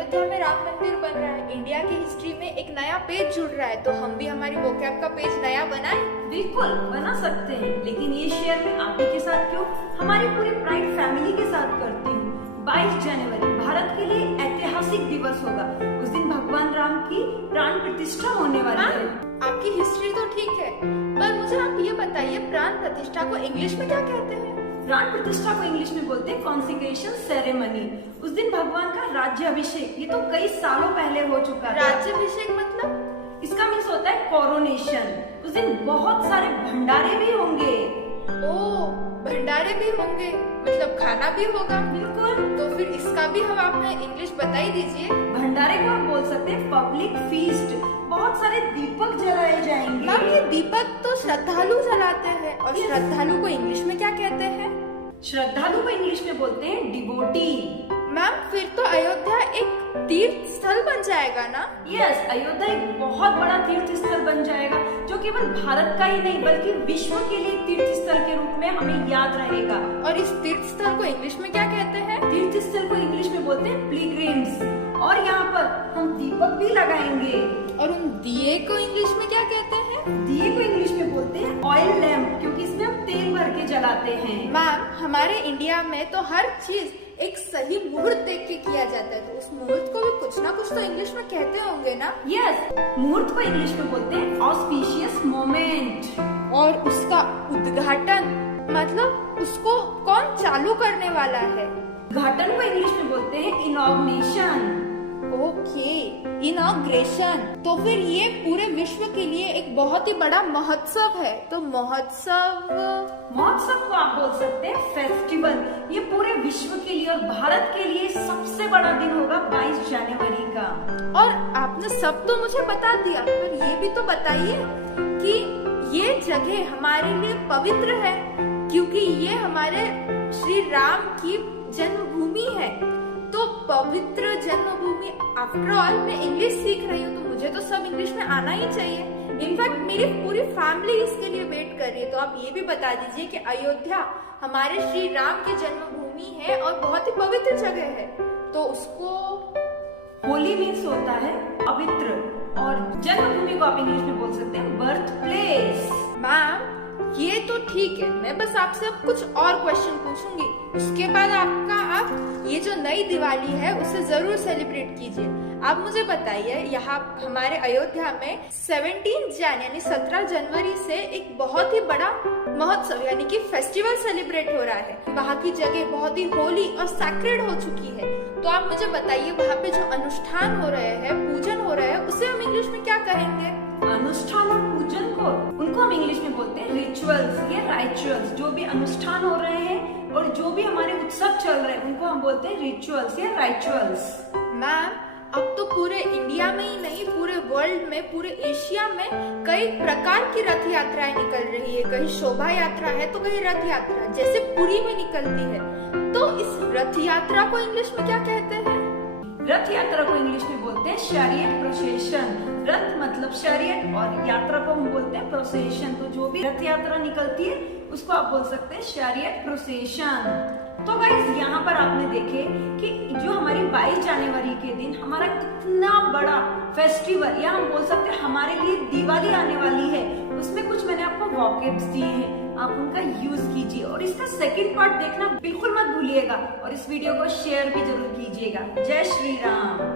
अयोध्या में राम मंदिर बन रहा है, इंडिया की हिस्ट्री में एक नया पेज जुड़ रहा है, तो हम भी हमारी वोकैब का पेज नया बनाएं। बिल्कुल बना सकते हैं, लेकिन ये शेयर मैं आप ही के साथ क्यों, हमारी पूरी प्राइड फैमिली के साथ करती हूँ। 22 जनवरी भारत के लिए ऐतिहासिक दिवस होगा। उस दिन भगवान राम की प्राण प्रतिष्ठा होने वाली है। आपकी हिस्ट्री तो ठीक है, पर मुझे आप ये बताइए प्राण प्रतिष्ठा को इंग्लिश में क्या कहते हैं? प्राण प्रतिष्ठा को इंग्लिश में बोलते हैं कॉन्सिक्रेशन सेरेमनी। उस दिन भगवान का राज्याभिषेक, ये तो कई सालों पहले हो चुका है। राज्याभिषेक मतलब? इसका मीन्स होता है कोरोनेशन। उस दिन बहुत सारे भंडारे भी होंगे। ओ, भंडारे भी होंगे, मतलब खाना भी होगा। बिल्कुल। तो फिर इसका भी हम आपने इंग्लिश बता ही दीजिए। भंडारे को आप बोल सकते हैं पब्लिक फीस्ट। बहुत सारे दीपक जलाए जाएंगे। मैम, ये दीपक तो श्रद्धालु जलाते हैं, और श्रद्धालु को इंग्लिश में क्या कहते हैं? श्रद्धालु को इंग्लिश में बोलते हैं डिवोटी। मैम, फिर तो अयोध्या एक तीर्थ स्थल बन जाएगा ना? यस, अयोध्या एक बहुत बड़ा तीर्थ स्थल बन जाएगा, जो केवल भारत का ही नहीं बल्कि विश्व के लिए तीर्थ स्थल के रूप में हमें याद रहेगा। और इस तीर्थ स्थल को इंग्लिश में क्या कहते हैं? तीर्थ स्थल को इंग्लिश में बोलते हैं पिलग्रिम्स। और यहाँ पर हम दीपक भी लगाएंगे। और उन दिए को इंग्लिश में क्या कहते हैं? दिए को इंग्लिश में बोलते हैं ऑयल लैम्प, क्योंकि इसमें हम तेल भर के जलाते हैं। मैम, हमारे इंडिया में तो हर चीज एक सही मुहूर्त देख के किया जाता है, तो उस मुहूर्त को भी कुछ ना कुछ तो इंग्लिश में कहते होंगे ना? यस, मुहूर्त को इंग्लिश में बोलते हैं ऑस्पिशियस मोमेंट। और उसका उद्घाटन, मतलब उसको कौन चालू करने वाला है? उद्घाटन को इंग्लिश में बोलते हैं इनॉग्नेशन। Okay, inauguration. तो फिर ये पूरे विश्व के लिए एक बहुत ही बड़ा महोत्सव है, तो महोत्सव को आप बोल सकते हैं फेस्टिवल। ये पूरे विश्व के लिए और भारत के लिए सबसे बड़ा दिन होगा 22 जनवरी का। और आपने सब तो मुझे बता दिया, पर ये भी तो बताइए कि ये जगह हमारे लिए पवित्र है, क्योंकि ये हमारे श्री राम की जन्मभूमि है। तो पवित्र जन्मभूमि, आफ्टर ऑल मैं इंग्लिश सीख रही हूँ, तो मुझे तो सब इंग्लिश में आना ही चाहिए। इनफैक्ट मेरी पूरी फैमिली इसके लिए वेट कर रही है। तो आप ये भी बता दीजिए कि अयोध्या हमारे श्री राम की जन्मभूमि है और बहुत ही पवित्र जगह है, तो उसको होली मीन्स होता है पवित्र, और जन्मभूमि को आप इंग्लिश में बोल सकते हैं बर्थ प्लेस। मैम, ये तो ठीक है, मैं बस आपसे अब कुछ और क्वेश्चन पूछूंगी, उसके बाद आप ये जो नई दिवाली है उसे जरूर सेलिब्रेट कीजिए। आप मुझे बताइए, यहाँ हमारे अयोध्या में 17 जनवरी से एक बहुत ही बड़ा महोत्सव यानी कि फेस्टिवल सेलिब्रेट हो रहा है। वहाँ की जगह बहुत ही होली और सैक्रेड हो चुकी है, तो आप मुझे बताइए वहाँ पे जो अनुष्ठान हो रहे हैं, पूजन हो रहा है, उसे हम इंग्लिश में क्या कहेंगे? अनुष्ठान और पूजन को, उनको हम इंग्लिश में बोलते हैं रिचुअल्स या राइचुअल्स। जो भी अनुष्ठान हो रहे हैं और जो भी हमारे उत्सव चल रहे हैं, उनको हम बोलते हैं रिचुअल्स या राइचुअल्स। मैम, अब तो पूरे इंडिया में ही नहीं, पूरे वर्ल्ड में, पूरे एशिया में कई प्रकार की रथ यात्राएं निकल रही है। कहीं शोभा यात्रा है तो कहीं रथ यात्रा, जैसे पुरी में निकलती है। तो इस रथ यात्रा को इंग्लिश में क्या कहते हैं? रथ यात्रा को इंग्लिश में बोलते हैं शैरियट प्रोसेशन। रथ मतलब शैरियट और यात्रा को हम बोलते हैं प्रोसेशन। तो जो भी रथ यात्रा निकलती है उसको आप बोल सकते हैं शैरियट प्रोसेशन। तो गाइस, यहाँ पर आपने देखे कि जो हमारी 22 जनवरी के दिन हमारा कितना बड़ा फेस्टिवल, या हम बोल सकते हैं हमारे लिए दिवाली आने वाली है, उसमें कुछ मैंने आपको वॉकेब्स दिए हैं, आप उनका यूज कीजिए। और इसका सेकंड पार्ट देखना बिल्कुल मत भूलिएगा, और इस वीडियो को शेयर भी जरूर कीजिएगा। जय श्री राम।